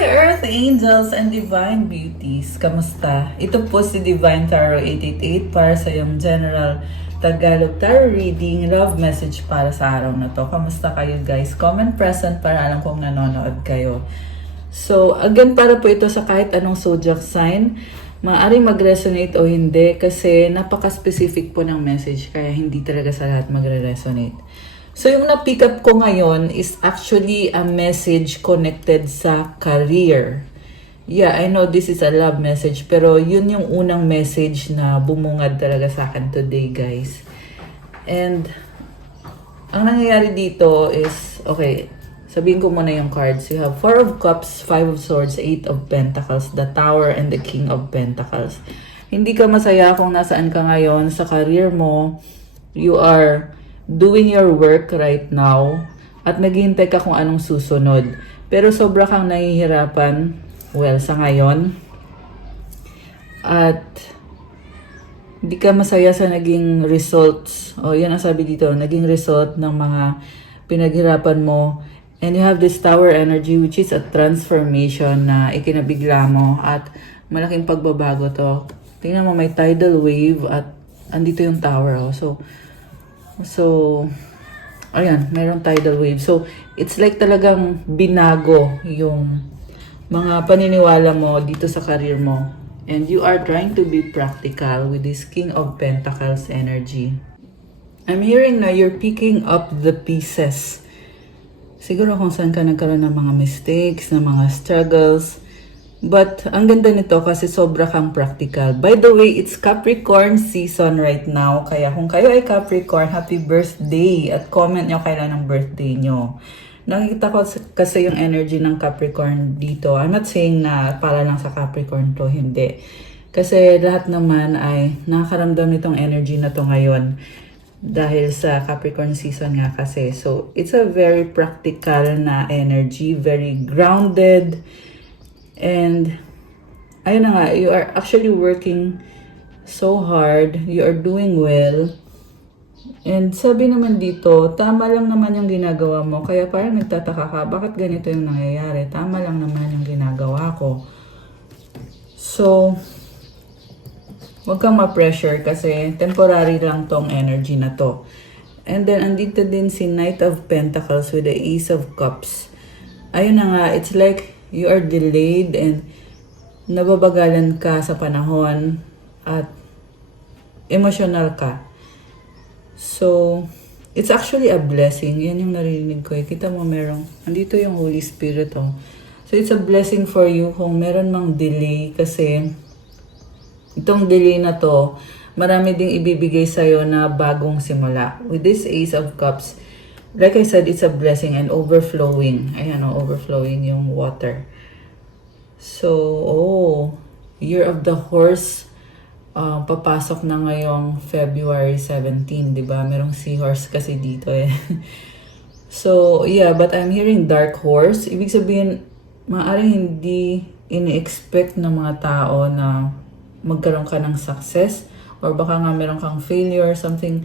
Hi Earth Angels and Divine Beauties! Kamusta? Ito po si Divine Tarot 888 para sa iyong General Tagalog Tarot Reading Love Message para sa araw na to. Kamusta kayo guys? Comment present para alam kong nanonood kayo. So again, para po ito sa kahit anong zodiac sign. Maaaring mag-resonate o hindi kasi napaka-specific po ng message kaya hindi talaga sa lahat magre-resonate. So yung na-pick up ko ngayon is actually a message connected sa career. Yeah, I know this is a love message pero yun yung unang message na bumungad talaga sa akin today guys. And ang nangyayari dito is, okay, sabihin ko muna yung cards. You have 4 of Cups, 5 of Swords, 8 of Pentacles, the Tower, and the King of Pentacles. Hindi ka masaya kung nasaan ka ngayon sa career mo. You are doing your work right now at naghihintay ka kung anong susunod. Pero sobra kang nahihirapan, well, sa ngayon. At hindi ka masaya sa naging results. O, yan ang sabi dito, naging result ng mga pinaghirapan mo. And you have this Tower energy which is a transformation na ikinabigla mo at malaking pagbabago to. Tingnan mo, may tidal wave at andito yung Tower. Oh. So, ayan, mayroong tidal wave. So, it's like talagang binago yung mga paniniwala mo dito sa career mo. And you are trying to be practical with this King of Pentacles energy. I'm hearing na you're picking up the pieces. Siguro kung saan ka nagkaroon ng mga mistakes, ng mga struggles. But, ang ganda nito kasi sobra kang practical. By the way, it's Capricorn season right now. Kaya kung kayo ay Capricorn, happy birthday! At comment nyo kailan ang birthday nyo. Nakikita ko kasi yung energy ng Capricorn dito. I'm not saying na para lang sa Capricorn to, hindi. Kasi lahat naman ay nakakaramdam nitong energy na to ngayon. Dahil sa Capricorn season nga kasi. So, it's a very practical na energy. Very grounded. And, ayun na nga, you are actually working so hard. You are doing well. And sabi naman dito, tama lang naman yung ginagawa mo. Kaya parang nagtataka ka, bakit ganito yung nangyayari? Tama lang naman yung ginagawa ko. So, huwag kang ma-pressure kasi temporary lang tong energy na to. And then, andito din si Knight of Pentacles with the Ace of Cups. Ayun na nga, it's like you are delayed and nababagalan ka sa panahon at emotional ka. So, it's actually a blessing. Yan yung narinig ko. Kita mo merong, andito yung Holy Spirit. Oh. So, it's a blessing for you kung meron mang delay kasi itong delay na to, marami ding ibibigay sa'yo na bagong simula. With this Ace of Cups, like I said, it's a blessing and overflowing. Ayan o, overflowing yung water. So, Year of the Horse, papasok na ngayong February 17, di ba? Merong seahorse kasi dito eh. So, yeah, but I'm hearing Dark Horse. Ibig sabihin, maaaring hindi ini-expect ng mga tao na magkaroon ka ng success or baka nga meron kang failure, something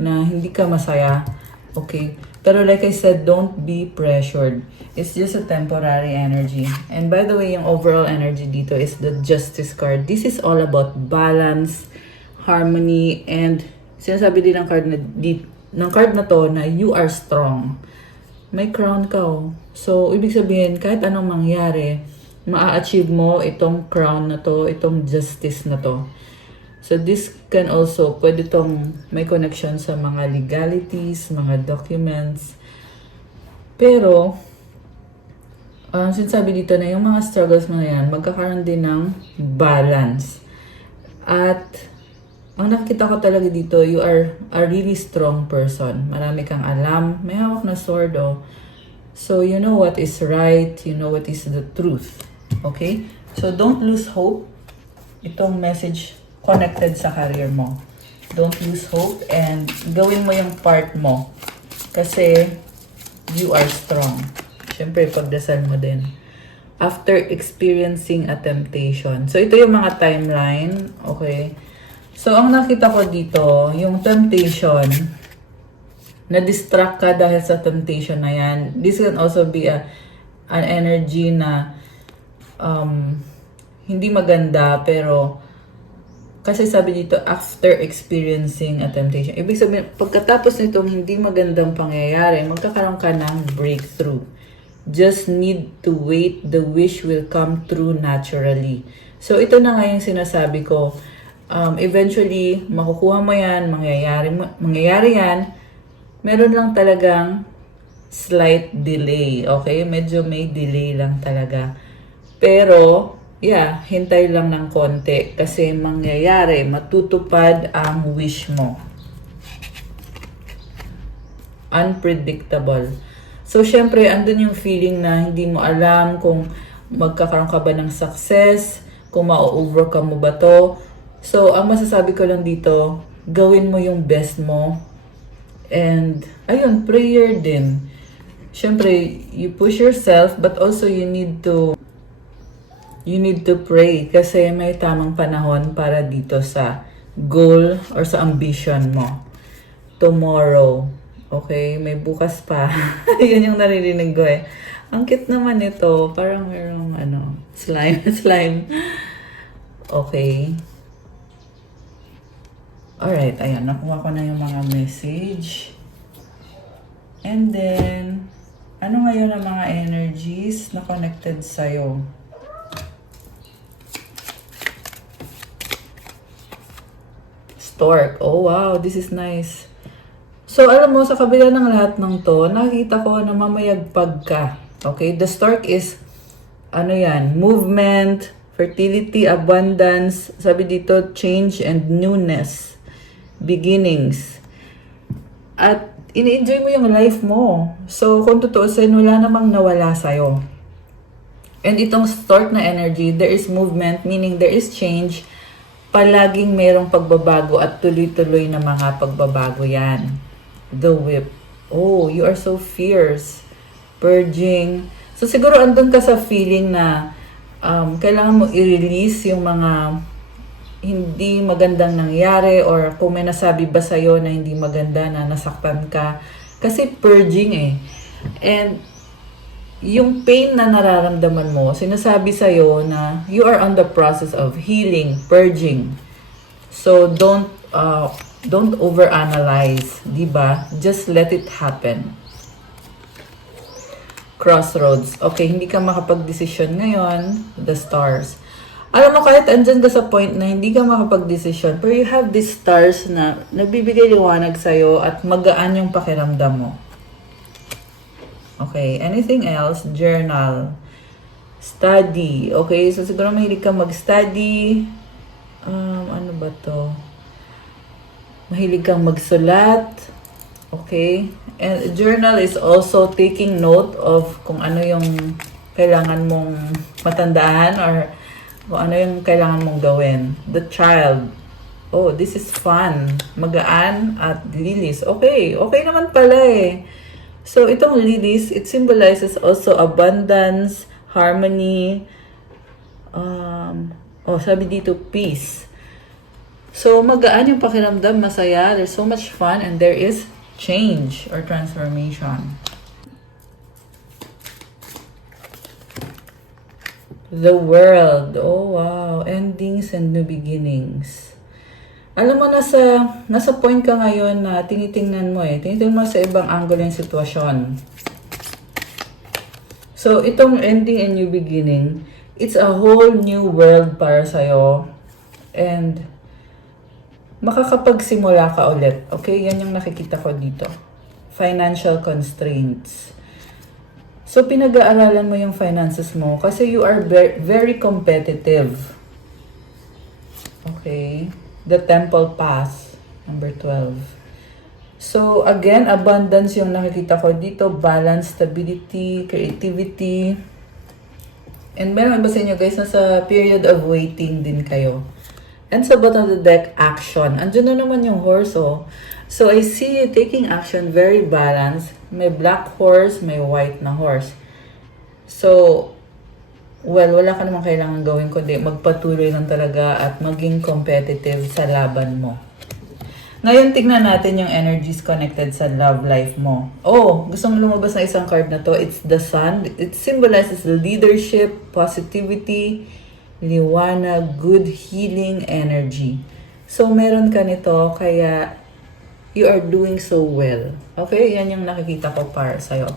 na hindi ka masaya. Okay? Pero like I said, don't be pressured. It's just a temporary energy. And by the way, yung overall energy dito is the Justice card. This is all about balance, harmony, and sinasabi din ng card na to na you are strong. May crown ka oh. So, ibig sabihin, kahit anong mangyari, maa-achieve mo itong crown na to, itong justice na to. So this can also, pwede tong may connection sa mga legalities, mga documents. Pero, sinasabi dito na yung mga struggles mo na yan, magkakaroon din ng balance. At, ang nakita ko talaga dito, you are a really strong person. Marami kang alam. May hawak na sword oh. So you know what is right, you know what is the truth. Okay? So don't lose hope. Itong message connected sa career mo. Don't lose hope and gawin mo yung part mo. Kasi you are strong. Siyempre, pagdasal mo din. After experiencing a temptation. So, ito yung mga timeline. Okay. So, ang nakita ko dito, yung temptation, na-distract ka dahil sa temptation na yan. This can also be an energy na hindi maganda, pero kasi sabi dito, after experiencing a temptation. Ibig sabihin, pagkatapos nitong hindi magandang pangyayari, magkakaroon ka ng breakthrough. Just need to wait, the wish will come true naturally. So ito na nga yung sinasabi ko. Eventually, makukuha mo yan, mangyayari yan. Meron lang talagang slight delay, okay? Medyo may delay lang talaga. Pero, yeah, hintay lang ng konti kasi mangyayari, matutupad ang wish mo. Unpredictable. So, syempre, andun yung feeling na hindi mo alam kung magkakaroon ka ba ng success, kung ma-overcome mo ba to. So, ang masasabi ko lang dito, gawin mo yung best mo. And, ayun, prayer din. Syempre, you push yourself, but also you need to pray kasi may tamang panahon para dito sa goal or sa ambition mo. Tomorrow. Okay? May bukas pa. Yun yung naririnig ko eh. Ang cute naman ito. Parang mayroong slime. Slime. Okay. Alright, ayan. Nakuha ko na yung mga message. And then, ano ngayon ang mga energies na connected sa'yo? Stork. Oh, wow. This is nice. So, alam mo, sa kabila ng lahat ng to, nakikita ko na mamayagpag ka. Okay? The stork is, movement, fertility, abundance. Sabi dito, change and newness. Beginnings. At ini-enjoy mo yung life mo. So, kung tutuusin, wala namang nawala sa'yo. And itong stork na energy, there is movement, meaning there is change. Palaging merong pagbabago at tuloy-tuloy na mga pagbabago yan. The whip. Oh, you are so fierce. Purging. So, siguro andun ka sa feeling na kailangan mo i-release yung mga hindi magandang nangyari or kung may nasabi ba sa'yo na hindi maganda na nasaktan ka. Kasi purging eh. And yung pain na nararamdaman mo, sinasabi sa'yo na you are on the process of healing, purging. So don't overanalyze, di ba? Just let it happen. Crossroads. Okay, hindi ka makapag-desisyon ngayon. The stars. Alam mo, kahit andyan ka sa point na hindi ka makapag-desisyon, pero you have these stars na nagbibigay liwanag sa'yo at magaan yung pakiramdam mo. Okay, anything else? Journal. Study. Okay, so siguro mahilig ka mag-study. Ano ba to? Mahilig kang magsulat. Okay. And journal is also taking note of kung ano yung kailangan mong matandaan or kung ano yung kailangan mong gawin. The child. Oh, this is fun. Magaan at lilies. Okay. Okay naman pala eh. So, itong lilies, it symbolizes also abundance, harmony, sabi dito, peace. So, magaan yung pakiramdam, masaya, there's so much fun, and there is change or transformation. The world. Oh, wow. Endings and new beginnings. Alam mo, nasa point ka ngayon na tinitingnan mo eh. Tinitingnan mo sa ibang angle yung sitwasyon. So, itong ending and new beginning, it's a whole new world para sa'yo. And, makakapagsimula ka ulit. Okay? Yan yung nakikita ko dito. Financial constraints. So, pinag-aaralan mo yung finances mo kasi you are very competitive. Okay? The Temple Path, number 12. So, again, abundance yung nakikita ko dito. Balance, stability, creativity. And meron ba sa inyo guys, nasa period of waiting din kayo. And sa bottom of the deck, action. Andiyan na naman yung horse, oh. So, I see you taking action, very balanced. May black horse, may white na horse. So, well, wala ka naman kailangan gawin kundi magpatuloy lang talaga at maging competitive sa laban mo. Ngayon, tignan natin yung energies connected sa love life mo. Oh, gusto mo lumabas na isang card na to? It's the Sun. It symbolizes leadership, positivity, liwanag, good healing energy. So, meron ka nito, kaya you are doing so well. Okay? Yan yung nakikita ko para sa'yo.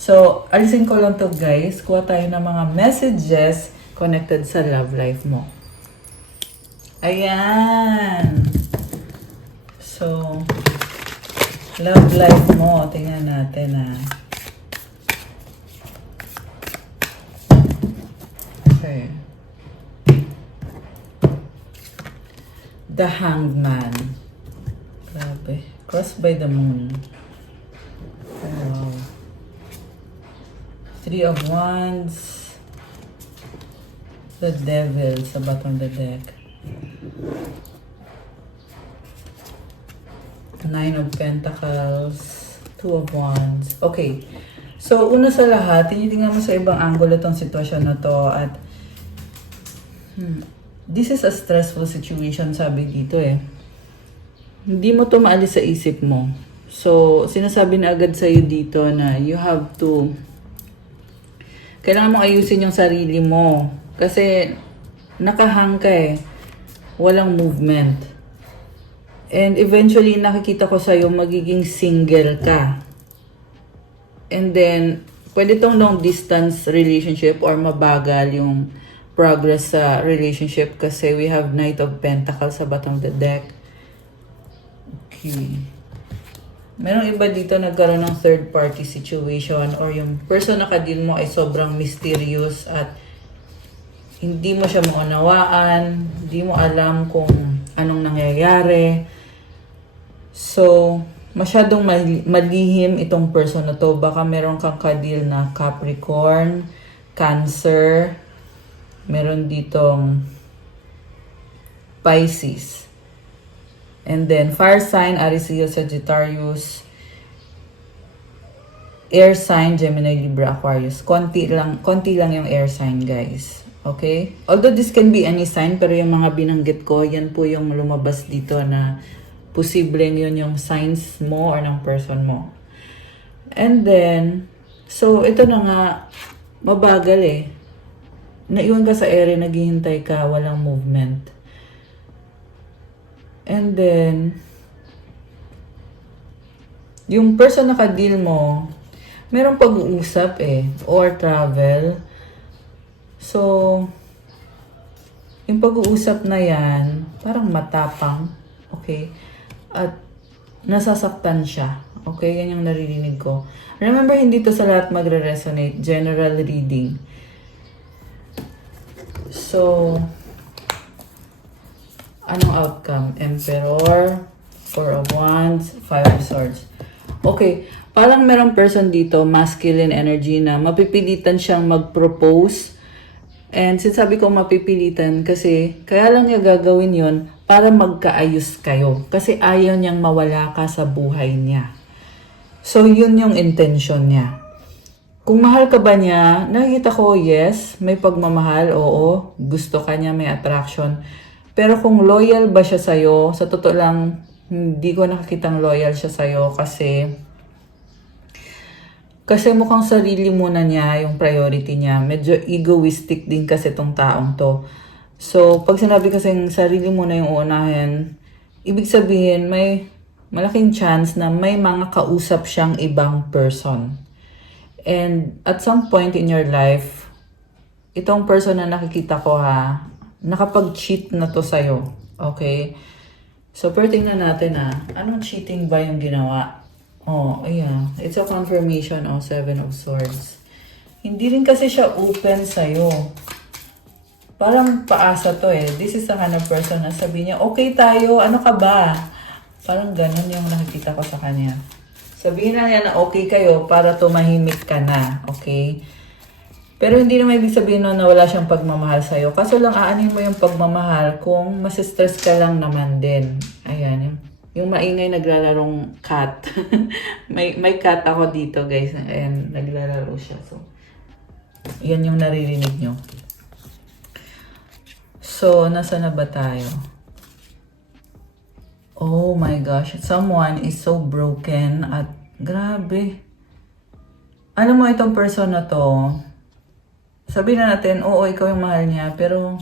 So, alisin ko lang to guys. Kuha tayo ng mga messages connected sa love life mo. Ayan. So, love life mo. Tingnan natin Okay. The Hanged Man. Grabe. Crossed by the Moon. Oh, wow. Three of Wands. The Devil sa bottom of the deck. Nine of Pentacles. Two of Wands. Okay. So, una sa lahat, tinitingnan mo sa ibang angulo itong sitwasyon na to at this is a stressful situation, sabi dito eh. Hindi mo to maalis sa isip mo. So, sinasabi na agad sa'yo dito na you have to kailangan mong ayusin yung sarili mo. Kasi, nakahang ka eh. Walang movement. And eventually, nakikita ko sa'yo, magiging single ka. And then, pwede tong long distance relationship or mabagal yung progress sa relationship kasi we have Knight of Pentacles sa bottom of the deck. Okay. Merong iba dito nagkaroon ng third party situation or yung person na ka-deal mo ay sobrang mysterious at hindi mo siya maunawaan, hindi mo alam kung anong nangyayari. So, masyadong malihim itong person na to. Baka meron kang ka-deal na Capricorn, Cancer, meron ditong Pisces. And then, fire sign, Aries, Leo, Sagittarius, air sign, Gemini, Libra, Aquarius. Konti lang yung air sign, guys. Okay? Although this can be any sign, pero yung mga binanggit ko, yan po yung lumabas dito na posibleng yun yung signs mo or ng person mo. And then, so ito na nga, mabagal eh. Naiwan ka sa ere, naghihintay ka, walang movement. And then, yung person na ka-deal mo, merong pag-uusap eh, or travel. So, yung pag-uusap na yan, parang matapang, okay? At nasasaktan siya, okay? Yan yung naririnig ko. Remember, hindi to sa lahat magre-resonate. General reading. So, anong outcome? Emperor, Four of Wands, Five of Swords. Okay, parang merong person dito, masculine energy na mapipilitan siyang mag-propose. And sinasabi ko mapipilitan kasi kaya lang niya gagawin yon para magkaayos kayo. Kasi ayaw niyang mawala ka sa buhay niya. So, yun yung intention niya. Kung mahal ka ba niya, nakikita ko, yes, may pagmamahal, oo, gusto ka niya, may attraction. Pero kung loyal ba siya sa'yo, sa totoo lang, hindi ko nakikitang loyal siya sa'yo kasi mukhang sarili muna niya yung priority niya. Medyo egoistic din kasi tong taong to. So, pag sinabi kasing sarili muna yung uunahin, ibig sabihin may malaking chance na may mga kausap siyang ibang person. And at some point in your life, itong person na nakikita ko nakapag-cheat na to sa'yo. Okay? So, pero tingnan natin anong cheating ba yung ginawa? Oh, ayan. It's a confirmation of Seven of Swords. Hindi rin kasi siya open sa'yo. Parang paasa to eh. This is the kind of person na sabi niya, okay tayo, ano ka ba? Parang ganun yung nakikita ko sa kanya. Sabihin na niya na okay kayo para tumahimik ka na. Okay? Pero hindi naman ibig sabihin na wala siyang pagmamahal sa'yo. Kaso lang aanin mo yung pagmamahal kung masistress ka lang naman din. Ayan. Yung maingay naglalarong cat. may cat ako dito, guys. Ayan, naglalaro siya. So, yan yung naririnig nyo. So, nasa na ba tayo? Oh my gosh, someone is so broken at grabe. Alam mo itong person na to, sabihin na natin, oo, ikaw yung mahal niya, pero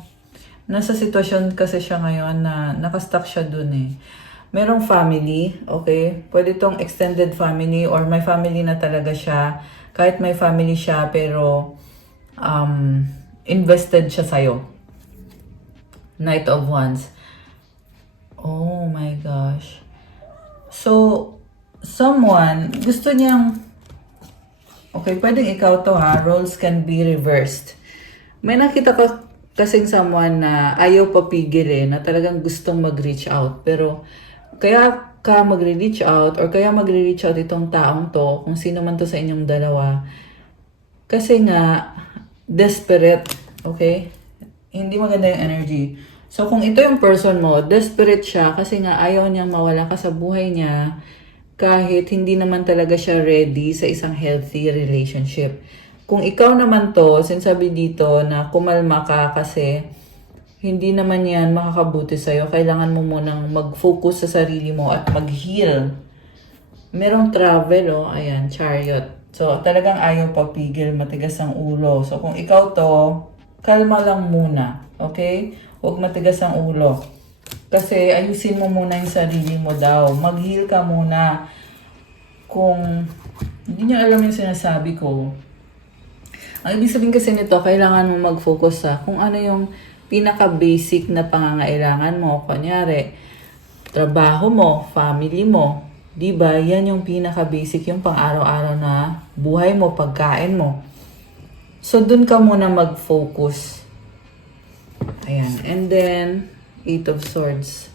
nasa sitwasyon kasi siya ngayon na nakastuck siya dun eh. Merong family, okay? Pwede tong extended family or may family na talaga siya. Kahit may family siya, pero invested siya sa'yo. Knight of Wands. Oh my gosh. So, someone, gusto niyang, okay, pwedeng ikaw to ha, roles can be reversed. May nakita ka kasing someone na ayaw papigil eh, na talagang gustong mag-reach out. Pero, kaya ka mag-reach out or kaya mag-reach out itong taong to, kung sino man to sa inyong dalawa, kasi nga, desperate, okay? Hindi maganda yung energy. So, kung ito yung person mo, desperate siya kasi nga ayaw niyang mawala ka sa buhay niya kahit hindi naman talaga siya ready sa isang healthy relationship. Kung ikaw naman to, sinasabi dito na kumalma ka kasi hindi naman yan makakabuti sa'yo. Kailangan mo munang mag-focus sa sarili mo at mag-heal. Merong travel, oh. Ayan, chariot. So, talagang ayaw papigil, matigas ang ulo. So, kung ikaw to, kalma lang muna. Okay? Huwag matigas ang ulo. Kasi ayusin mo muna yung sarili mo daw. Mag-heal ka muna. Kung hindi niyo alam yung sinasabi ko, ang ibig sabihin kasi nito, kailangan mo mag-focus sa kung ano yung pinaka-basic na pangangailangan mo. Kunyari, trabaho mo, family mo. Diba? Yan yung pinaka-basic, yung pang-araw-araw na buhay mo, pagkain mo. So, dun ka muna mag-focus. Ayan. And then, 8 of Swords.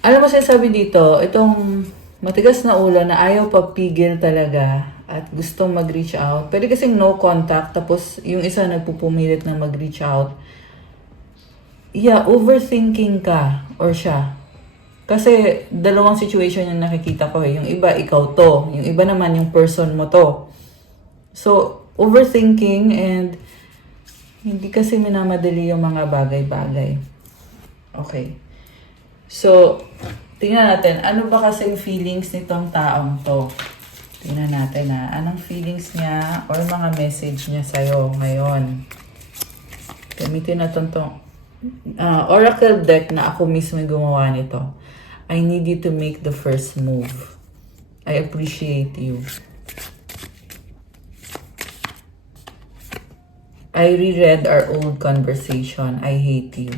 Alam mo, sinasabi dito, itong matigas na ulo na ayaw papigil talaga at gustong mag-reach out. Pwede kasing no contact, tapos yung isa nagpupumilit na mag-reach out. Yeah, overthinking ka or siya. Kasi dalawang situation yung nakikita ko eh. Yung iba, ikaw to. Yung iba naman, yung person mo to. So, overthinking and hindi kasi minamadali yung mga bagay-bagay. Okay. So, tingnan natin. Ano ba kasing feelings nitong taong to? Tingnan natin ha. Anong feelings niya or mga message niya sa'yo ngayon? Gamitin natin itong oracle deck na ako mismo yung gumawa nito. I need you to make the first move. I appreciate you. I reread our old conversation. I hate you.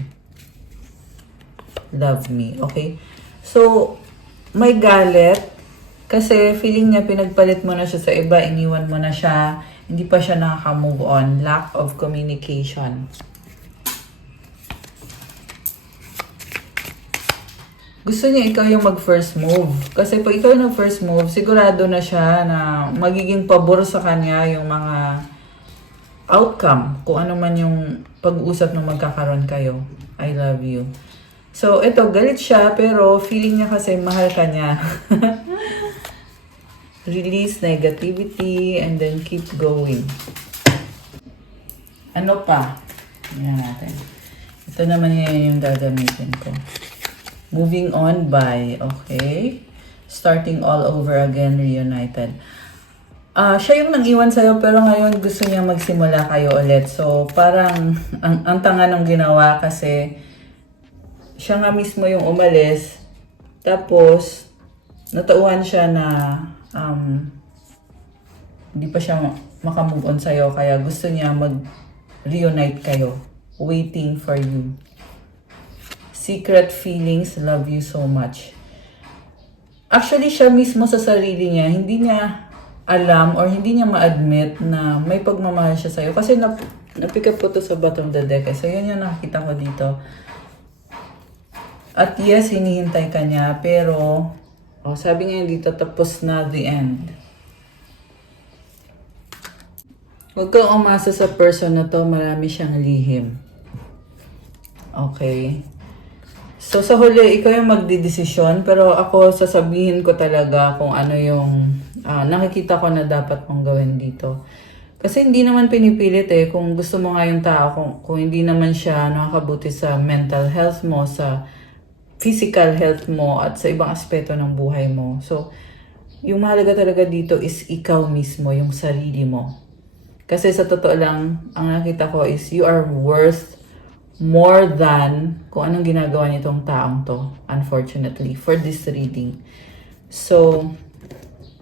Love me. Okay? So, may galit. Kasi feeling niya pinagpalit mo na siya sa iba, iniwan mo na siya, hindi pa siya nakaka-move on. Lack of communication. Gusto niya ikaw yung mag-first move. Kasi pag ikaw yung first move, sigurado na siya na magiging pabor sa kanya yung mga outcome. Kung ano man yung pag-uusap ng magkakaroon kayo. I love you. So, ito, galit siya, pero feeling niya kasi mahal ka niya. Release negativity and then keep going. Ano pa? Tingnan natin. Ito naman yung gagamitin ko. Moving on by, okay? Starting all over again, reunited. Siya yung nag-iwan sa'yo pero ngayon gusto niya magsimula kayo ulit. So, parang ang tanga ng ginawa kasi siya nga mismo yung umalis. Tapos, natauhan siya na hindi pa siya makamove on sa'yo. Kaya gusto niya mag-reunite kayo. Waiting for you. Secret feelings, love you so much. Actually, siya mismo sa sarili niya, hindi niya alam or hindi niya ma-admit na may pagmamahal siya sa'yo. Kasi napick up ko to sa bottom of the deck. So, yun yung nakikita ko dito. At yes, hinihintay ka niya. Pero, sabi nga dito, tapos na the end. Huwag kang umasa sa person na to. Marami siyang lihim. Okay. So, sa huli, ikaw yung magdidesisyon, pero ako sasabihin ko talaga kung ano yung nakikita ko na dapat mong gawin dito. Kasi hindi naman pinipilit eh, kung gusto mo nga yung tao, kung hindi naman siya nakakabuti sa mental health mo, sa physical health mo at sa ibang aspeto ng buhay mo. So, yung mahalaga talaga dito is ikaw mismo, yung sarili mo. Kasi sa totoo lang, ang nakita ko is you are worth more than kung anong ginagawa nitong taong to, unfortunately, for this reading. So,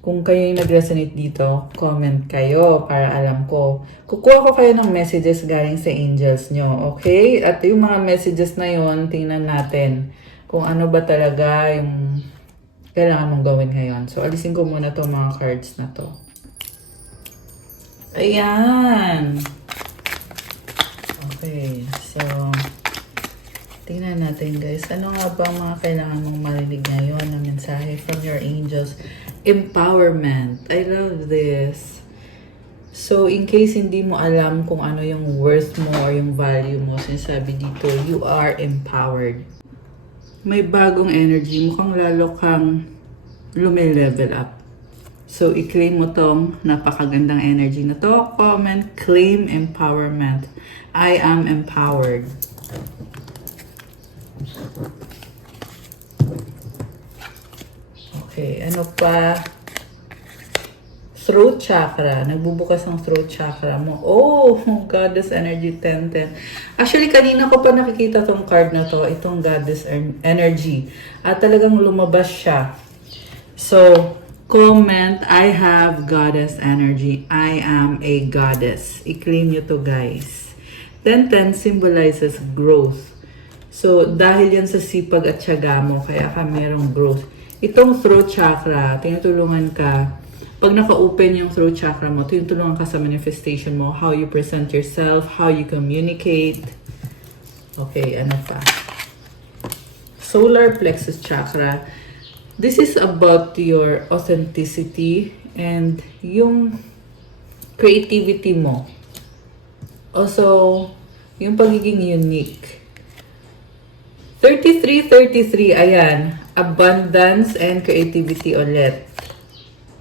kung kayo yung nag-resonate dito, comment kayo para alam ko. Kukuha ko kayo ng messages galing sa angels nyo, okay? At yung mga messages na yon, tingnan natin kung ano ba talaga yung kailangan mong gawin ngayon. So, alisin ko muna itong mga cards na to. Ayan! Okay, so, tingnan natin guys. Ano nga ba ang mga kailangan mong marinig ngayon na mensahe from your angels? Empowerment. I love this. So, in case hindi mo alam kung ano yung worth mo or yung value mo, sinasabi dito, you are empowered. May bagong energy. Mukhang lalo kang lumilevel up. So, i-claim mo tong napakagandang energy na to. Comment, claim empowerment. I am empowered. Okay, ano pa? Throat chakra. Nagbubukas ang throat chakra mo. Oh, Goddess Energy 1010. Actually, kanina ko pa nakikita tong card na to. Itong Goddess Energy. At talagang lumabas siya. So, comment, I have Goddess Energy. I am a goddess. I-claim nyo to guys. 1010 symbolizes growth. So, dahil yan sa sipag at tiyaga mo, kaya ka merong growth. Itong throat chakra, tinutulungan ka. Pag naka-open yung throat chakra mo, tinutulungan ka sa manifestation mo, how you present yourself, how you communicate. Okay, ano pa? Solar plexus chakra. This is about your authenticity and yung creativity mo. Also, yung pagiging unique. 33, ayan. Abundance and creativity ulit.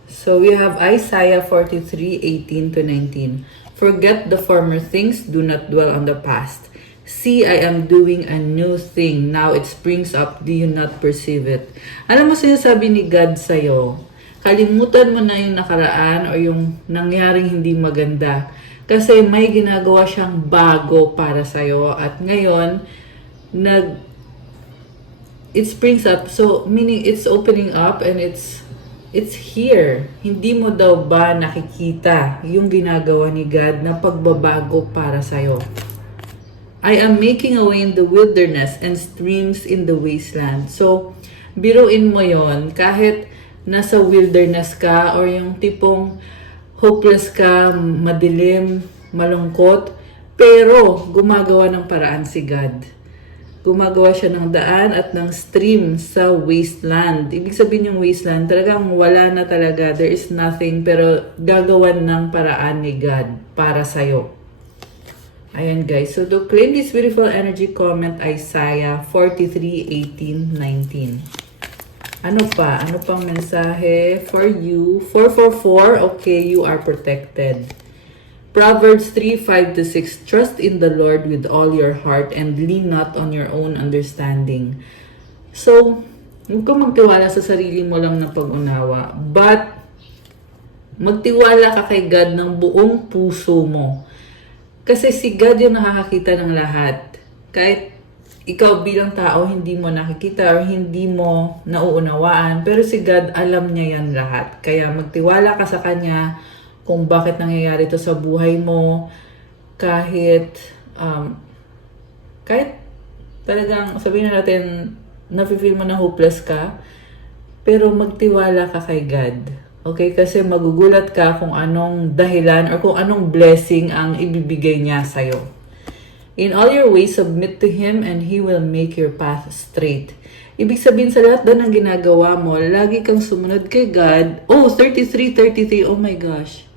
So, we have Isaiah 43:18-19. Forget the former things, do not dwell on the past. See, I am doing a new thing. Now it springs up, do you not perceive it? Alam mo, sinasabi ni God sa'yo, kalimutan mo na yung nakaraan o yung nangyaring hindi maganda. Kasi may ginagawa siyang bago para sa'yo. At ngayon, it springs up. So, meaning it's opening up and it's here. Hindi mo daw ba nakikita yung ginagawa ni God na pagbabago para sa'yo? I am making a way in the wilderness and streams in the wasteland. So, biruin mo yon kahit nasa wilderness ka or yung tipong hopeless ka, madilim, malungkot, pero gumagawa ng paraan si God. Gumagawa siya ng daan at ng stream sa wasteland. Ibig sabihin yung wasteland, talagang wala na talaga. There is nothing, pero gagawan ng paraan ni God para sa'yo. Ayan guys. So to claim this beautiful energy, comment Isaiah 43:18-19. Ano pa? Ano pang mensahe for you? 444, okay, you are protected. Proverbs 3:5-6, trust in the Lord with all your heart and lean not on your own understanding. So, huwag kang magtiwala sa sarili mo lang na pag-unawa, but magtiwala ka kay God ng buong puso mo. Kasi si God yung nakakakita ng lahat. Kahit ikaw bilang tao, hindi mo nakikita or hindi mo nauunawaan, pero si God alam niya yan lahat. Kaya magtiwala ka sa Kanya kung bakit nangyayari ito sa buhay mo, kahit talagang sabihin na natin, nafe-feel mo na hopeless ka, pero magtiwala ka kay God. Okay? Kasi magugulat ka kung anong dahilan or kung anong blessing ang ibibigay niya sa'yo. In all your ways, submit to Him and He will make your path straight. Ibig sabihin sa lahat doon ang ginagawa mo, lagi kang sumunod kay God. Oh, 33, oh my gosh.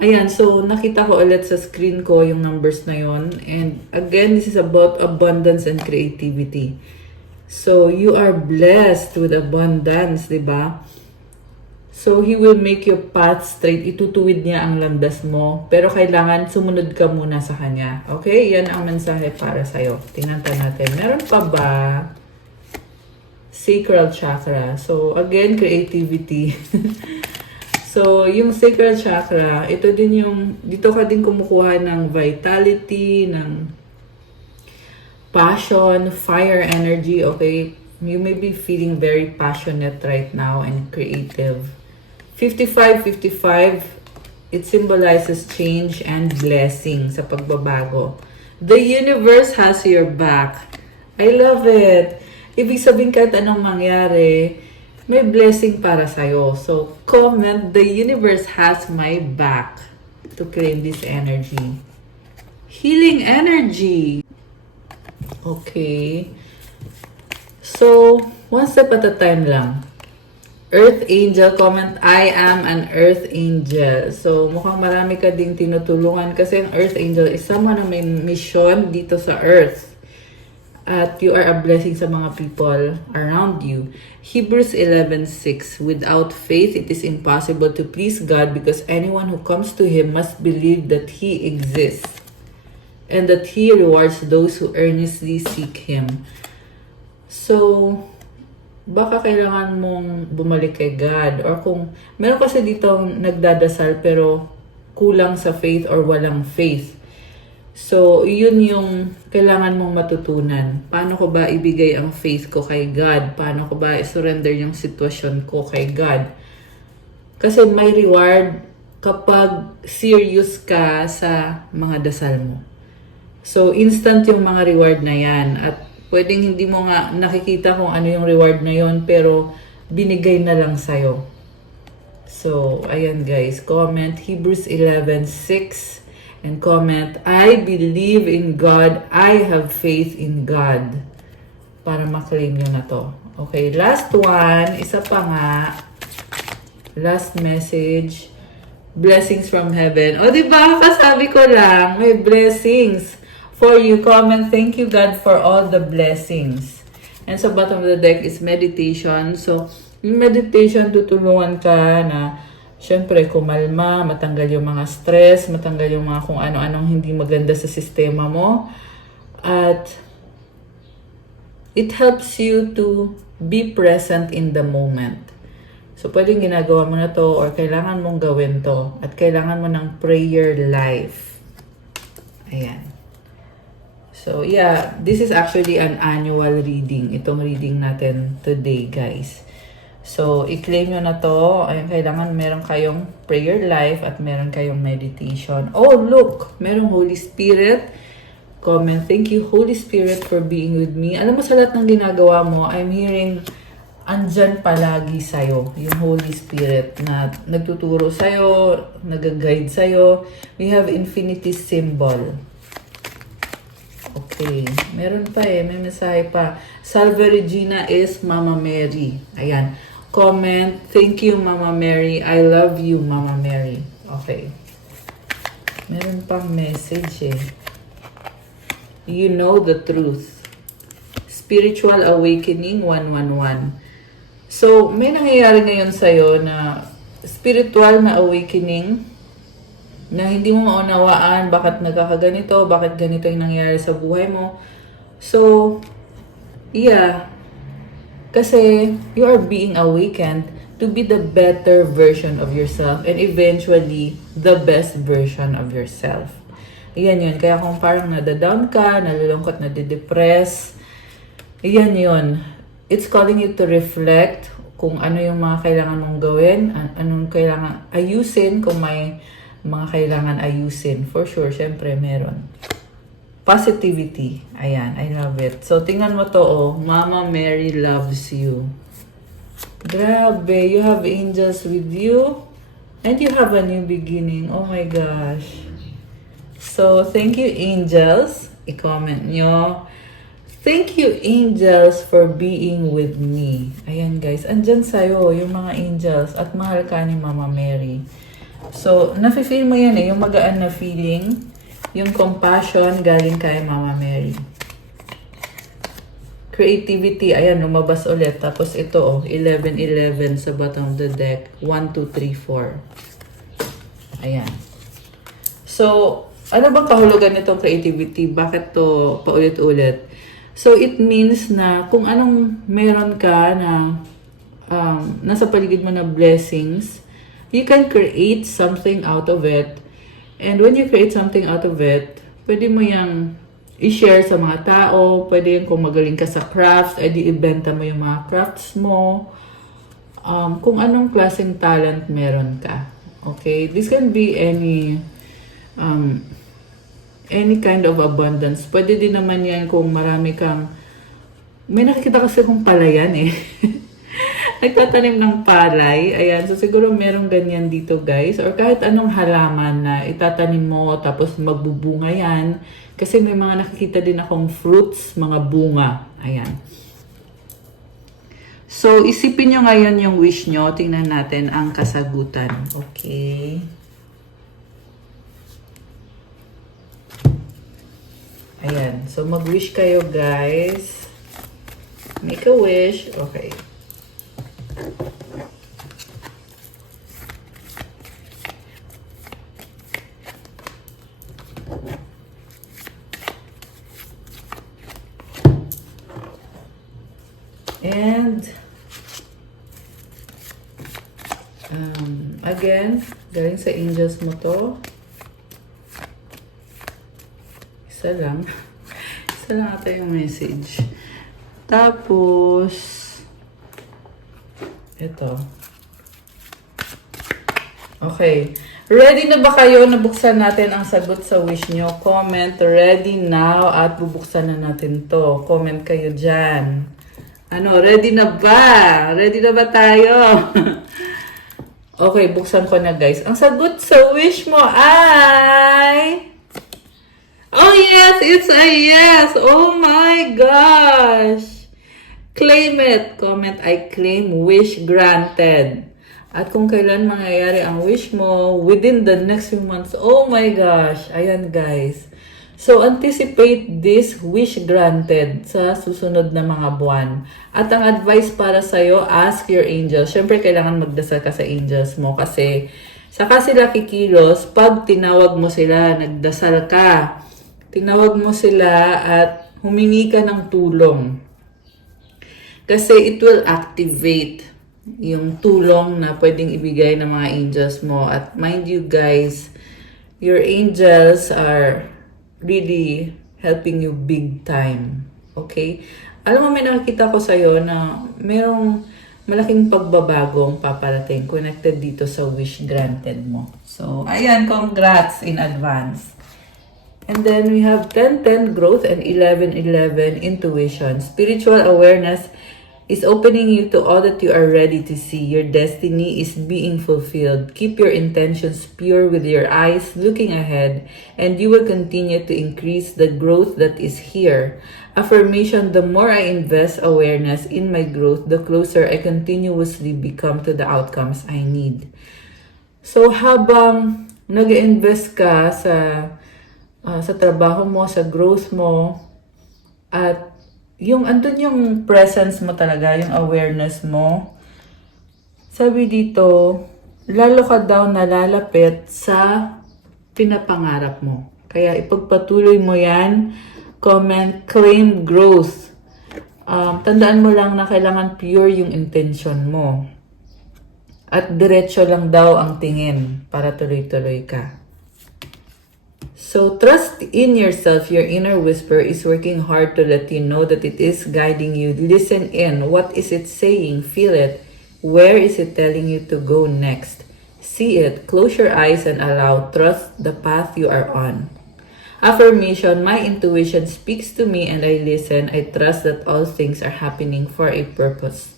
Ayan, so nakita ko ulit sa screen ko yung numbers na yon. And again, this is about abundance and creativity. So, you are blessed with abundance, di ba? So, He will make your path straight. Itutuwid niya ang landas mo. Pero kailangan sumunod ka muna sa Kanya. Okay? Yan ang mensahe para sa'yo. Tingnan natin. Meron pa ba? sacral chakra. So, again, creativity. So, yung sacral chakra, ito din yung, dito ka din kumukuha ng vitality, ng passion, fire energy, okay? You may be feeling very passionate right now and creative. 55-55, it symbolizes change and blessing sa pagbabago. The universe has your back. I love it. Ibig sabihin kahit anong mangyari, may blessing para sa'yo. So, comment, the universe has my back to claim this energy. Healing energy. Okay. So, one step at a time lang. Earth Angel, comment, I am an Earth Angel. So, mukhang marami ka ding tinutulungan kasi ang Earth Angel is someone na may mission dito sa Earth. At you are a blessing sa mga people around you. Hebrews 11:6, without faith, it is impossible to please God because anyone who comes to Him must believe that He exists and that He rewards those who earnestly seek Him. So, baka kailangan mong bumalik kay God, or kung meron kasi dito nagdadasal pero kulang sa faith or walang faith. So, yun yung kailangan mong matutunan. Paano ko ba ibigay ang faith ko kay God? Paano ko ba i-surrender yung sitwasyon ko kay God? Kasi may reward kapag serious ka sa mga dasal mo. So, instant yung mga reward na yan. At pwedeng hindi mo nga nakikita kung ano yung reward na yon, pero binigay na lang sa'yo. So, ayan guys. Comment Hebrews 11:6 and comment, I believe in God. I have faith in God. Para maklaim nyo na to. Okay, last one. Isa pa nga. Last message. Blessings from heaven. O, diba? Kasabi ko lang, may blessings for you. Comment, thank you God for all the blessings. And sa bottom of the deck is meditation. So, yung meditation, tutulungan ka na syempre kumalma, matanggal yung mga stress, matanggal yung mga kung ano-anong hindi maganda sa sistema mo. At it helps you to be present in the moment. So, pwedeng ginagawa mo na to or kailangan mong gawin to. At kailangan mo ng prayer life. Ayan. So, yeah, this is actually an annual reading. Itong reading natin today, guys. So, i-claim nyo na to. Ay, kailangan meron kayong prayer life at meron kayong meditation. Oh, look! Merong Holy Spirit. Comment, thank you, Holy Spirit, for being with me. Alam mo, sa lahat ng ginagawa mo, I'm hearing andyan palagi sa'yo, yung Holy Spirit na nagtuturo sa'yo, nag-guide sa'yo. We have infinity symbol. Okay, meron pa may mensahe pa. Salve Regina is Mama Mary. Ayan. Comment, thank you Mama Mary. I love you Mama Mary. Okay. Meron pang message You know the truth. Spiritual Awakening 111. So, may nangyayari ngayon sa'yo na spiritual na awakening na hindi mo maunawaan bakit nagkakaganito, bakit ganito yung nangyayari sa buhay mo. So, yeah. Kasi you are being awakened to be the better version of yourself and eventually the best version of yourself. Ayan yun. Kaya kung parang nadadown ka, nalulungkot, nadidepress, ayan yun. It's calling you to reflect kung ano yung mga kailangan mong gawin, anong kailangan ayusin, kung may mga kailangan ayusin. For sure, syempre, meron. Positivity. Ayan, I love it. So, tingnan mo to, Mama Mary loves you. Grabe, you have angels with you. And you have a new beginning. Oh my gosh. So, thank you, angels. I-comment nyo. Thank you, angels, for being with me. Ayan, guys. Andyan sa'yo, yung mga angels. At mahal ka ni Mama Mary. So, nafe-feel mo yan yung magaan na feeling. Yung compassion galing kay Mama Mary. Creativity, ayan, lumabas ulit. Tapos ito, 11-11 sa bottom of the deck. 1, 2, 3, 4. Ayan. So, ano bang kahulugan nitong creativity? Bakit to paulit-ulit? So, it means na kung anong meron ka na nasa paligid mo na blessings, you can create something out of it. And when you create something out of it, pwede mo yung i-share sa mga tao. Pwede yung kung magaling ka sa crafts, edi ibenta mo yung mga crafts mo. Kung anong klaseng talent meron ka. Okay? This can be any kind of abundance. Pwede din naman yan kung marami kang... May nakikita kasi kong palayan eh. Nagtatanim ng palay. Ayan. So, siguro merong ganyan dito, guys. Or kahit anong halaman na itatanim mo tapos magbubunga yan. Kasi may mga nakikita din akong fruits, mga bunga. Ayan. So, isipin nyo ngayon yung wish nyo. Tingnan natin ang kasagutan. Okay. Ayan. So, mag-wish kayo, guys. Make a wish. Okay. And again, galing sa angels mo to. Isa lang. Isa lang ata yung message. Tapos, ito. Okay. Ready na ba kayo? Nabuksan natin ang sagot sa wish nyo. Comment, ready now, at bubuksan na natin to. Comment kayo dyan. Ano, ready na ba? Ready na ba tayo? Okay, buksan ko na, guys. Ang sagot sa wish mo ay... Oh yes, it's a yes! Oh my gosh! Claim it. Comment, I claim wish granted. At kung kailan mangyayari ang wish mo within the next few months. Oh my gosh! Ayan, guys. So, anticipate this wish granted sa susunod na mga buwan. At ang advice para sa'yo, ask your angels. Siyempre, kailangan magdasal ka sa angels mo kasi saka sila kikilos pag tinawag mo sila, nagdasal ka. Tinawag mo sila at humingi ka ng tulong. Kasi it will activate yung tulong na pwedeng ibigay ng mga angels mo. At mind you guys, your angels are really helping you big time. Okay? Alam mo, may nakikita ko sa'yo na merong malaking pagbabagong paparating connected dito sa wish granted mo. So, ayan, congrats in advance. And then we have 10-10 growth and 11-11 intuition. Spiritual awareness is opening you to all that you are ready to see. Your destiny is being fulfilled. Keep your intentions pure with your eyes looking ahead, and you will continue to increase the growth that is here. Affirmation, the more I invest awareness in my growth, the closer I continuously become to the outcomes I need. So habang nag-invest ka sa trabaho mo, sa growth mo, at yung andun yung presence mo talaga, yung awareness mo, sabi dito, lalo ka daw nalalapit sa pinapangarap mo. Kaya ipagpatuloy mo yan. Comment, claim growth. Tandaan mo lang na kailangan pure yung intention mo. At diretso lang daw ang tingin para tuloy-tuloy ka. So, trust in yourself. Your inner whisper is working hard to let you know that it is guiding you. Listen in. What is it saying? Feel it. Where is it telling you to go next? See it. Close your eyes and allow. Trust the path you are on. Affirmation, my intuition speaks to me and I listen. I trust that all things are happening for a purpose.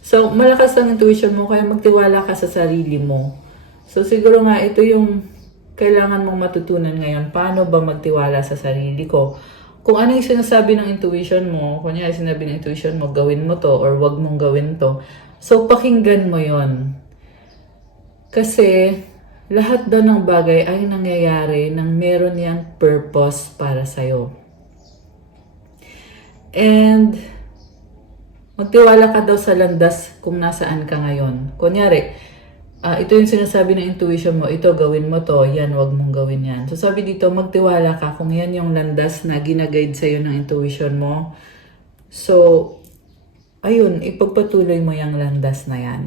So, malakas ang intuition mo, kaya magtiwala ka sa sarili mo. So, siguro nga ito yung kailangan mong matutunan ngayon. Paano ba magtiwala sa sarili ko? Kung ano yung sinasabi ng intuition mo, kunyari sinabi ng intuition mo, gawin mo to or wag mong gawin to. So, pakinggan mo yon. Kasi, lahat daw ng bagay ay nangyayari nang meron niyang purpose para sa'yo. And, magtiwala ka daw sa landas kung nasaan ka ngayon. Kunyari, ito yung sinasabi ng intuition mo, ito gawin mo to, yan wag mong gawin yan. So sabi dito, magtiwala ka kung yan yung landas na ginaguide sa'yo ng intuition mo. So, ayun, ipagpatuloy mo yung landas na yan.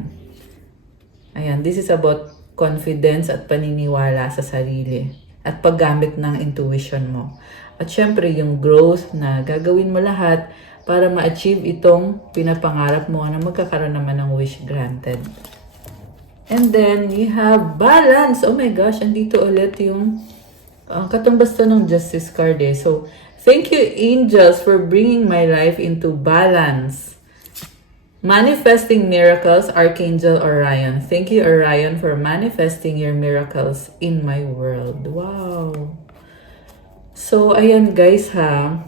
Ayan, this is about confidence at paniniwala sa sarili at paggamit ng intuition mo. At syempre, yung growth na gagawin mo lahat para ma-achieve itong pinapangarap mo na magkakaroon naman ng wish granted. And then, we have balance. Oh my gosh, andito ulit yung katumbas to ng Justice card eh. So, thank you angels for bringing my life into balance. Manifesting miracles, Archangel Orion. Thank you, Orion, for manifesting your miracles in my world. Wow. So, ayan guys ha.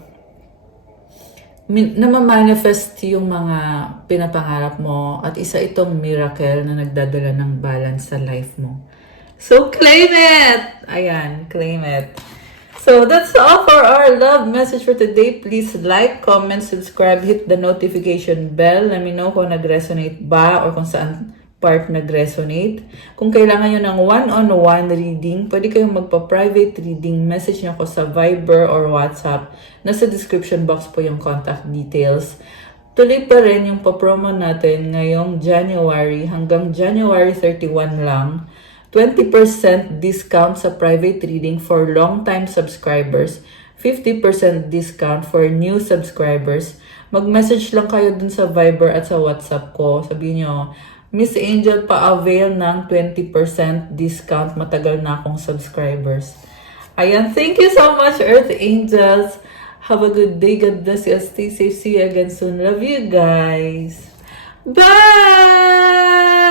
Namamanifest yung mga pinapangarap mo at isa itong miracle na nagdadala ng balance sa life mo. So, claim it! Ayan, claim it. So, that's all for our love message for today. Please like, comment, subscribe, hit the notification bell. Let me know kung nag-resonate ba or kung saan part nag-resonate. Kung kailangan nyo ng one-on-one reading, pwede kayong magpa-private reading. Message nyo ako sa Viber or WhatsApp. Nasa description box po yung contact details. Tuloy pa rin yung pa-promo natin ngayong January hanggang January 31 lang. 20% discount sa private reading for long-time subscribers. 50% discount for new subscribers. Mag-message lang kayo dun sa Viber at sa WhatsApp ko. Sabihin nyo, Miss Angel, pa-avail ng 20% discount. Matagal na akong subscribers. Ayan, thank you so much, Earth Angels. Have a good day. God bless you. Stay safe. See you again soon. Love you guys. Bye!